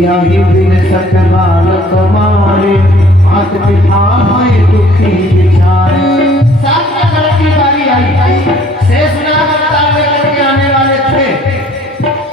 यही दिन सकराल तुम्हारे हाथ बिठाए दुखी बिचारे। साथ में लड़क की बारी आई, शेषनाग अवतार लेकर के आने वाले थे।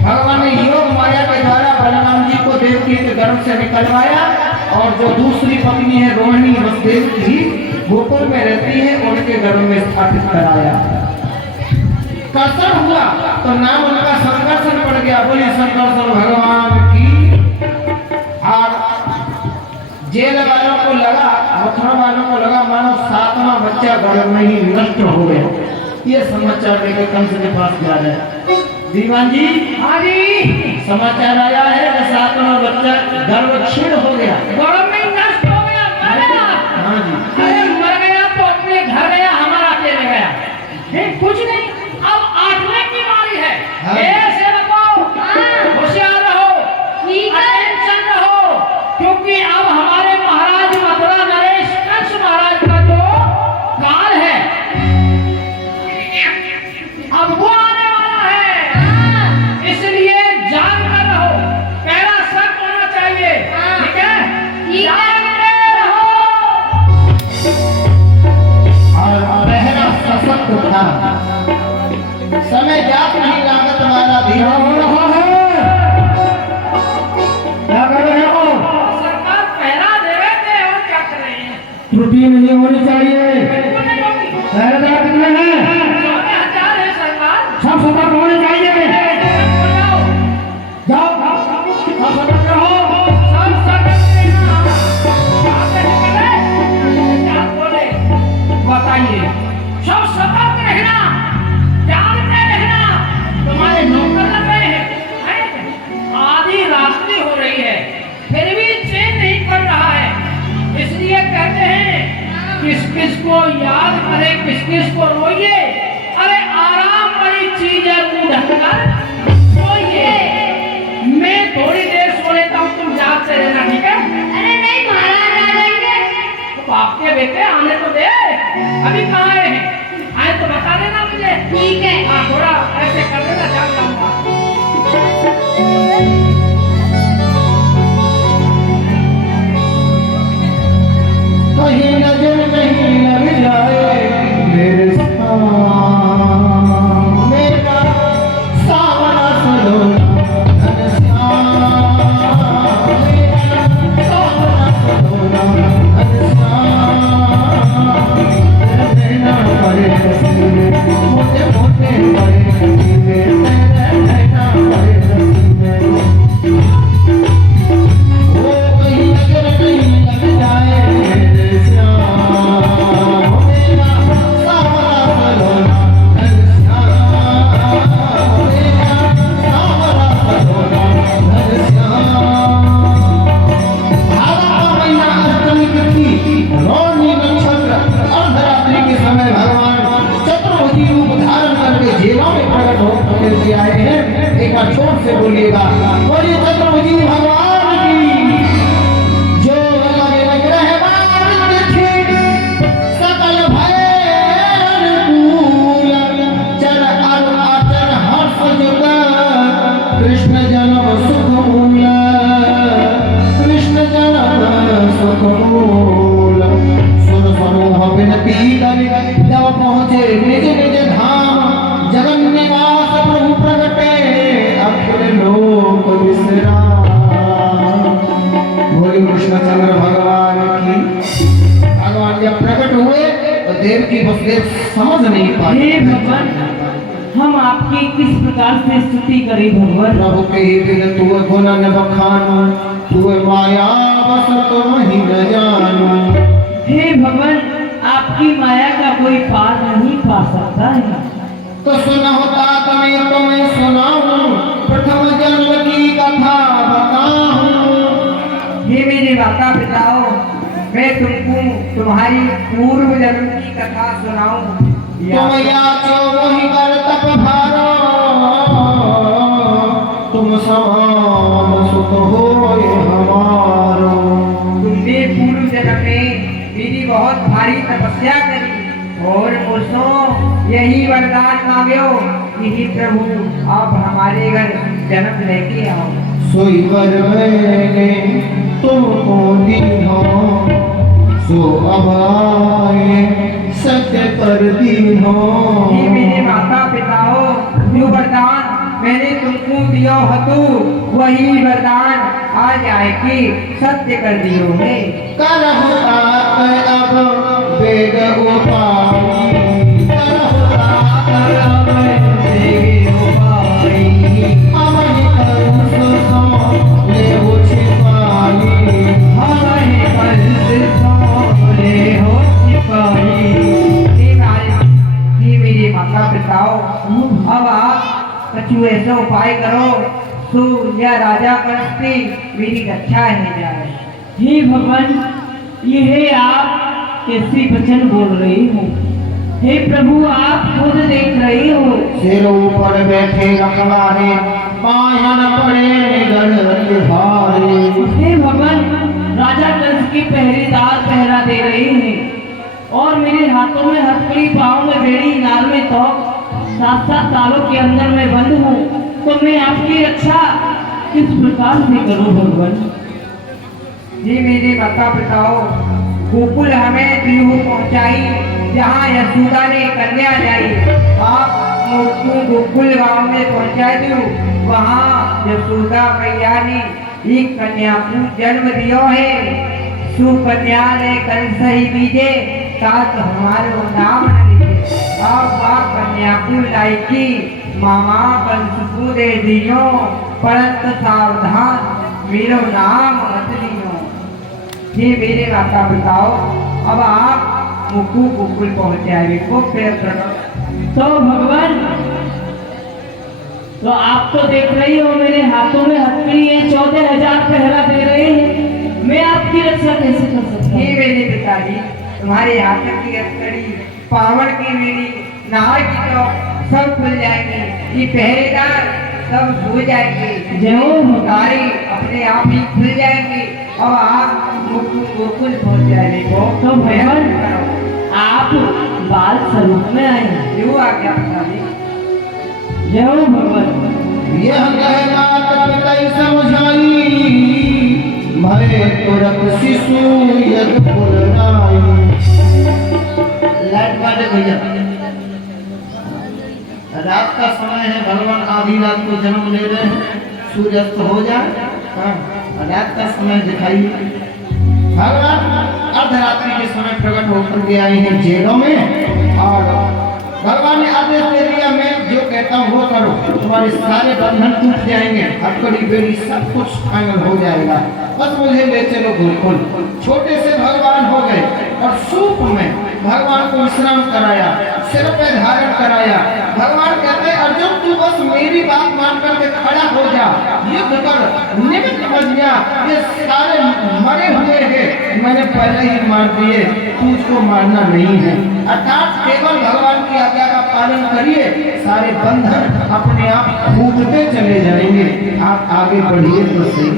भगवान ने योग माया के द्वारा बलराम जी को देवकी के गर्भ से निकलवाया और जो दूसरी पत्नी है रोहिणी वसुदेव की गोकुल में रहती है उनके गर्भ में स्थापित कराया। कर्षण हुआ तो नाम उनका संकर्षण पड़ गया। बोले संकर्षण भगवान की। और जेल वालों को लगा, मथुरा वालों को लगा मानो 7वां बच्चा गर्भ में ही नष्ट हो गया। ये समाचार लेकर कंस के पास जा रहे हैं। दीवान जी, हाँ जी, समाचार आया है कि 7वां बच्चा गर्भ क्षीण हो गया, गर्भ में नष्ट हो गया, मर गया। हाँ जी, अरे मर गया तो अपने घर गया, हमारा अकेले गया। नहीं कुछ नहीं, अब 8वें की बारी है। ऐसे रखो, होशियार रहो, अटेंशन रहो, क्योंकि अब हमारे महाराज मथुरा नरेश कंस महाराज का जो काल है अब वो आने वाला है, इसलिए जाग कर रहो। पहला शक होना चाहिए, ठीक है? जागते रहो। और पहला सशक्त था। समय जात नहीं लागत वाला भी हो रहा है। क्या कर रहे हो? सरकार पहरा दे रहे थे और क्या कर रहे हैं? त्रुटि नहीं होनी चाहिए। बिल्कुल नहीं होगी। पहरेदार कितने हैं? 100,000 है सरकार। सब सतर्क होने चाहिए। हो जाओ। जाओ, सब सतर्क रहो। सब सतर्क रहना। आगे निकले, क्या बोले? बताइए। सब सतर्क रहना, जागते रहना। तुम्हारे नौकर लग गए हैं। आधी रात्रि हो रही है, फिर भी चैन नहीं पड़ रहा है। इसलिए कहते हैं किस किस को याद करे, किस किस को रोइए। अरे आराम वाली चीज है, मुंह ढककर सोइए। मैं थोड़ी देर सो लेता हूँ, तुम जागते रहना, ठीक है? अरे नहीं महाराज आ जाएंगे। तो आपके बेटे आने तो दे। अभी कहाँ आए हैं? आए तो बता देना मुझे। ठीक है। हाँ, थोड़ा ऐसे कर देना, जाग जाऊंगा। कहीं नजर नहीं लग जाए मेरे सामने का सावरा सलोना घनश्याम, सावरा सलोना घनश्याम। रहना पड़े नसीबे, मोटे मोटे पड़े नसीबे, रहना पड़े नसीबे। वो कहीं नजर नहीं लग जाए मेरे श्याम, मेरा सावरा सलोना घनश्याम, मेरा सावरा सलोना घनश्याम। भादव का महीना अष्टमी तिथि, रोहिणी नक्षत्र, अर्धरात्रि के समय भगवान चतुर्भुजी रूप धारण करके जेलों में प्रकट होकर आए हैं। एक बार जोर से बोलिएगा, बोलिए चतुर्भुजी भगवान की। जो लगे ग्रहवान तिथि, सकल भय अनुकूल, चर अर अचर हर्ष जुग, कृष्ण जन्म सुख मूल, कृष्ण जन्म सुख मूल। सुन समूह विनती कर जब पहुँचे निज निज धाम, जगन निवास प्रभु प्रगटे अखिल लोक विश्राम। बोले कृष्णचंद्र भगवान की। भगवान जब प्रकट हुए तो देव की वसुदेव समझ नहीं पाए। हे भगवान, हम आपकी किस प्रकार से स्तुति करें भगवान? प्रभु के ही बिन तुअ गुण न बखानो, तुअ माया बस तुम ही न जानो। हे भगवान, आपकी माया का कोई पार नहीं पा सकता है। तो सुना होता तुम्हें सुनाऊं, प्रथम जन्म की कथा बताऊं। हे मेरे माता पिताओं, मैं तुमको तुम्हारी पूर्व जन्म की कथा सुनाऊं। तुम याचो वही कर तप भारो, तुम समान सुख होए हमारो। तुमने पूर्व जन्म में मेरी बहुत भारी तपस्या करी और मुझसे यही वरदान मांगो कि हे प्रभु आप हमारे घर जन्म लेके आओ। सोई वर मैंने तुमको दी हो, सो अब आए सत्य कर दी हो। ये मेरे माता पिताओं, जो वरदान मैंने तुमको दिया हतु, वही वरदान आज आए कि सत्य कर दियो है। करहु तात अब वेद उपाई, करहु तात अब वेद उपाई, अमहि कंस सो लेहु छिपाई, हमारे कंस सो लेहु छिपाई। ये मेरे माता पिताओं, अब आप कछु ऐसा उपाय करो सो यह राजा कंस की मेरी रक्षा है जाए। हे भगवान, ये आप कैसी वचन बोल रही हो? हे प्रभु, आप खुद देख रही हो। सिर ऊपर बैठे रखवारे, पायन पड़े गण भारे। हे भगवान, राजा कंस की पहरेदार पहरा दे रहे हैं और मेरे हाथों में हथकड़ी, पाँव में बेड़ी, नाल में तोप, सात सात तालों के अंदर मैं बंद हूँ, तो मैं आपकी रक्षा किस प्रकार से करूँ भगवान? जी मेरे माता पिताओं, गोकुल हमें दीहू पहुंचाई, जहाँ यशोदा ने कन्या जाई। आप मुझको गोकुल गांव में पहुंचा दो, वहाँ यशोदा मैया ने एक कन्या को जन्म दियो है। सुकन्या ने कंस ही बीजे, साथ हमारो नाम न लिखे। अब वह कन्या को लाइकी मामा कंस को दे दियो, परंतु सावधान मेरो नाम मत लियो। ये मेरे माता पिताओ, अब आप मुक्कू गोकुल पहुंचाए को फिर तो भगवान, तो आप तो देख रही हो मेरे हाथों में हथकड़ी है, 14,000 पहरा दे रहे हैं, मैं आपकी रक्षा कैसे कर सकता ये हूँ? मेरे पिताजी, तुम्हारे हाथ की हथकड़ी, पावन की मेरी नार की तो सब खुल जाएंगे। ये पहरेदार सब सो जाएंगे, जय हो भिखारी अपने आप ही खुल जाएंगे। अब आप मुक्कू गोकुल पहुंच जाएंगे को तो भगवान, आप बाल स्वरूप में आए हैं। जो आ गया पिताजी। जय हो भगवान। यह कहना कपितै समझाई, भय तुरत शिशु यद पुरनाई। लाइट मारे भैया, रात का समय है, भगवान आधी रात को जन्म ले रहे हैं, सूर्यास्त हो जाए, हाँ, रात का समय दिखाई। भगवान अर्धरात्रि के समय प्रकट होकर के आए हैं जेलों में, और भगवान ने आदेश दे दिया, मैं जो कहता हूँ वो करो, तुम्हारे सारे बंधन टूट जाएंगे, हथकड़ी बेड़ी सब कुछ फाइनल हो जाएगा, बस मुझे ले चलो गोकुल। छोटे से भगवान हो गए और सूप में भगवान को विश्राम कराया, सिर पे धारण कराया। भगवान कहते अर्जुन, तू बस मेरी बात मान करके खड़ा हो जा, युद्ध कर, निमित्त बन जा, ये सारे मरे हुए हैं, मैंने पहले ही मार दिए, तुझको मारना नहीं है। अर्थात केवल भगवान की आज्ञा का पालन करिए, सारे बंधन अपने आप टूटते चले जाएंगे। आप आगे बढ़िए तो सही।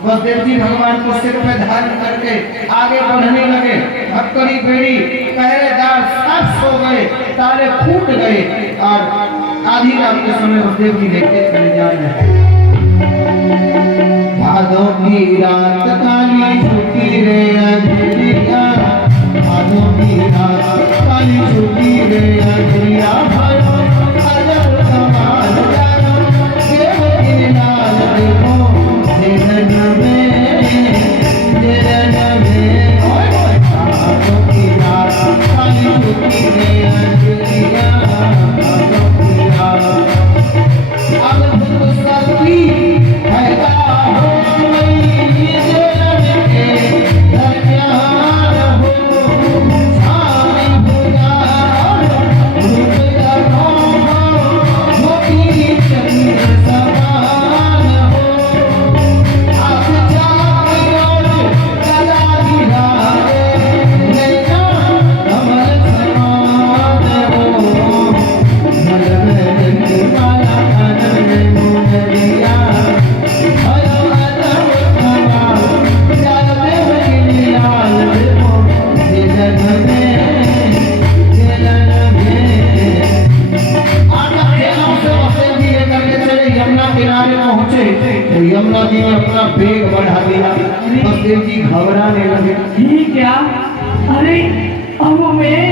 बसदेव जी भगवान को सिर पे धारण करके आगे बढ़ने लगे। हथकड़ी बेड़ी पहरेदार सब सो गए, ताले फूट गए, और आधी रात के समय बसदेव जी लेके चले जा रहे हैं। भादों की रात काली छुट्टी रे अंधिया, भादों की रात काली छुट्टी रे अंधिया, भयो अजब कमाल जानो, देव के लाल देखो, जरन में, जरन में, भादों की रात काली छुट्टी रे अंधिया, भादों की रात अब तो सभी ने अपना वेग बढ़ा दिया। बसदेव जी घबराने लगे। ये क्या? अरे अब मैं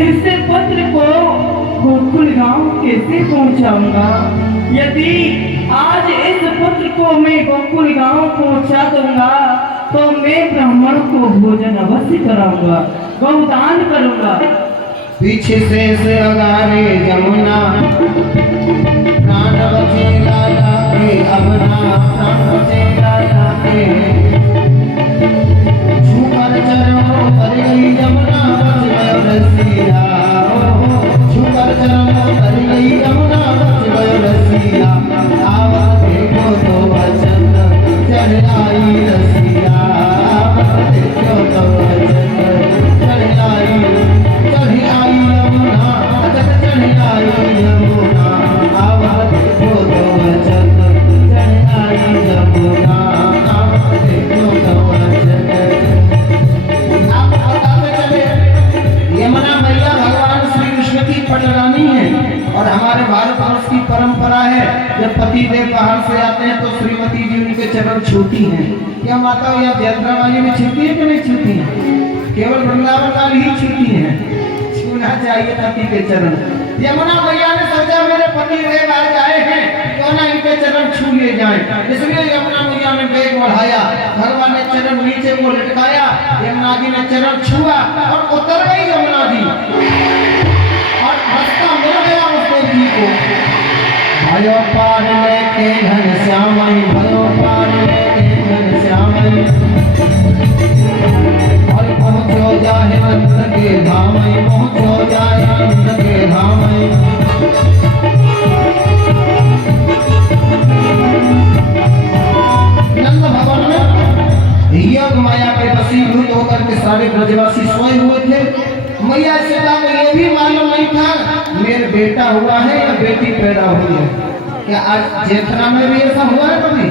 इससे पत्र को गोकुल गांव कैसे पहुंचाऊंगा? यदि आज इस पत्र को मैं गोकुल गांव पहुंचा दूंगा तो मैं ब्राह्मण को भोजन अवश्य कराऊंगा, गौदान करूंगा। पीछे से अगारे जमुना, प्राण बचे लाला के अपना, प्राण बचे लाला के। झूमर चरणों पर गई जमुना, बच गयो रसिया। झूमर चरणों पर गई जमुना, बच गयो रसिया। आवा देखो तो वचन चढ़ आई रसिया। देखो तो वचन चढ़ आई यमुना, चढ़ आई यमुना। आवा देखो तो वचन चढ़ आई यमुना। आवा देखो तो वचन। आप बताते चले, यमुना मैया भगवान श्री कृष्ण की पटरानी है और हमारे भारतवर्ष की परंपरा है, जब पति देव बाहर से आते हैं तो श्रीमती जी उनके चरण छूती हैं। क्या माता या यात्रा वाली में छूती है कि नहीं छूती है? केवल वृंदावन वाली ही छूती है। छूना चाहिए पति के चरण। यमुना मैया ने सोचा मेरे पति देव आज आए हैं, क्यों ना इनके चरण छू लिए जाएं। इसलिए यमुना मैया ने वेग बढ़ाया। भगवान ने चरण नीचे को लटकाया, यमुना जी ने चरण छुआ और उतर गई यमुना जी और रास्ता मिल गया उसको जी को। भयो पार लेके घनश्यामई, भयो पार लेके घनश्यामई। और पहुँचो जाए नंद के धामई, पहुँचो जाए नंद के धामई। नंद भवन में योग माया के वशीभूत होकर के सारे ब्रजवासी सोए हुए थे। मैया सीता को ये भी मालूम नहीं था मेरे बेटा हुआ है या बेटी पैदा हुई है। क्या आज जेठरा में भी ऐसा हुआ है कभी?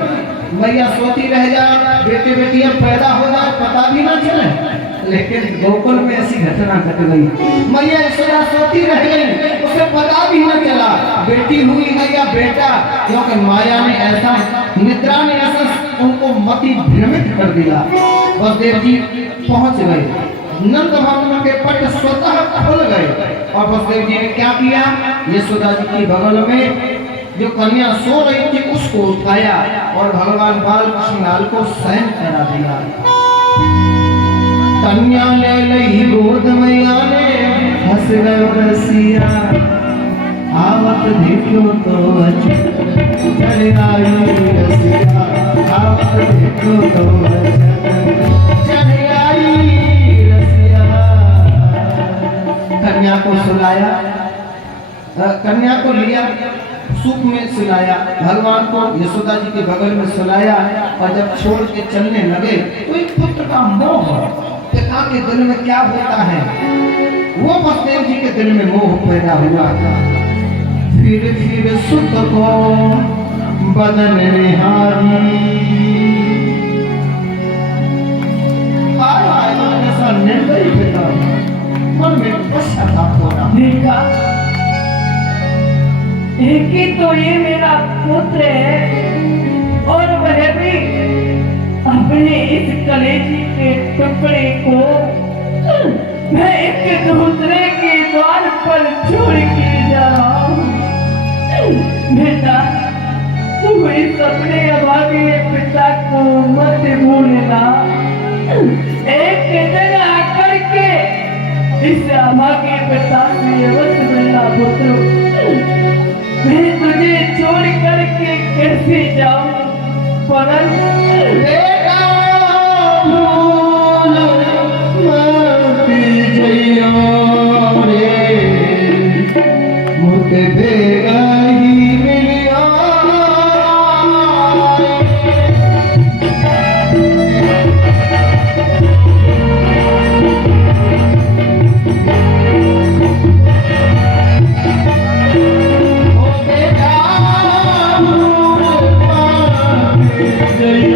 मैया सोती रह जाए, बेटे बेटियां पैदा हो जाए, पता भी ना चले। लेकिन गोकुल में ऐसी घटना घट गई। मैया यशोदा सोती रह गई, उसे पता भी न चला बेटी हुई है या बेटा, क्योंकि माया ने ऐसा, निद्रा ने ऐसा उनको मति भ्रमित कर दिया। बसदेव जी पहुंच गए, नंद भवन के पट स्वतः खुल गए और बसदेव जी ने क्या किया? यशोदा जी की बगल में जो कन्या सो रही थी उसको उठाया और भगवान बाल कृष्ण लाल को शयन करा दिया। कन्या ले लई गोद मैया ने, हंस गयो रसिया। आवत देखो तो चढ़ आई रसिया। आवत देखो तो चढ़ आई रसिया। कन्या को सुलाया, कन्या को लिया, सुख में सुलाया, भगवान को यशोदा जी के बगल में सुलाया और जब छोड़ के चलने लगे तो एक पुत्र का मोह, पिता के दिल में क्या होता है वो बसदेव जी के दिल में मोह पैदा हुआ था। फिर सुत को बदन निहारी, ऐसा निर्दयी पिता, मन में पश्चाताप हो रहा। देखा, एक ही तो ये मेरा पुत्र है और वह भी अपने इस कलेजी के टुकड़े को मैं एक दूसरे के द्वार पर छोड़ के जा रहा हूँ। बेटा, तू इस अपने अभागे पिता को मत भूलना। एक दिन आकर के इस अभागे पिता से अवश्य मिलना पुत्र। मैं तुझे छोड़ करके कैसे जाऊं? परंतु बेटा भूल मत जइयो रे, मुझे बेगा ही मिलियो। Hey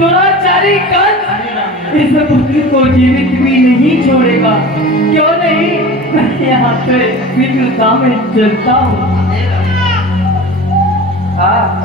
दुराचारी कंस इस पुत्र को जीवित भी नहीं छोड़ेगा। क्यों नहीं, मैं यहाँ से विकलता में चलता हूँ। हाँ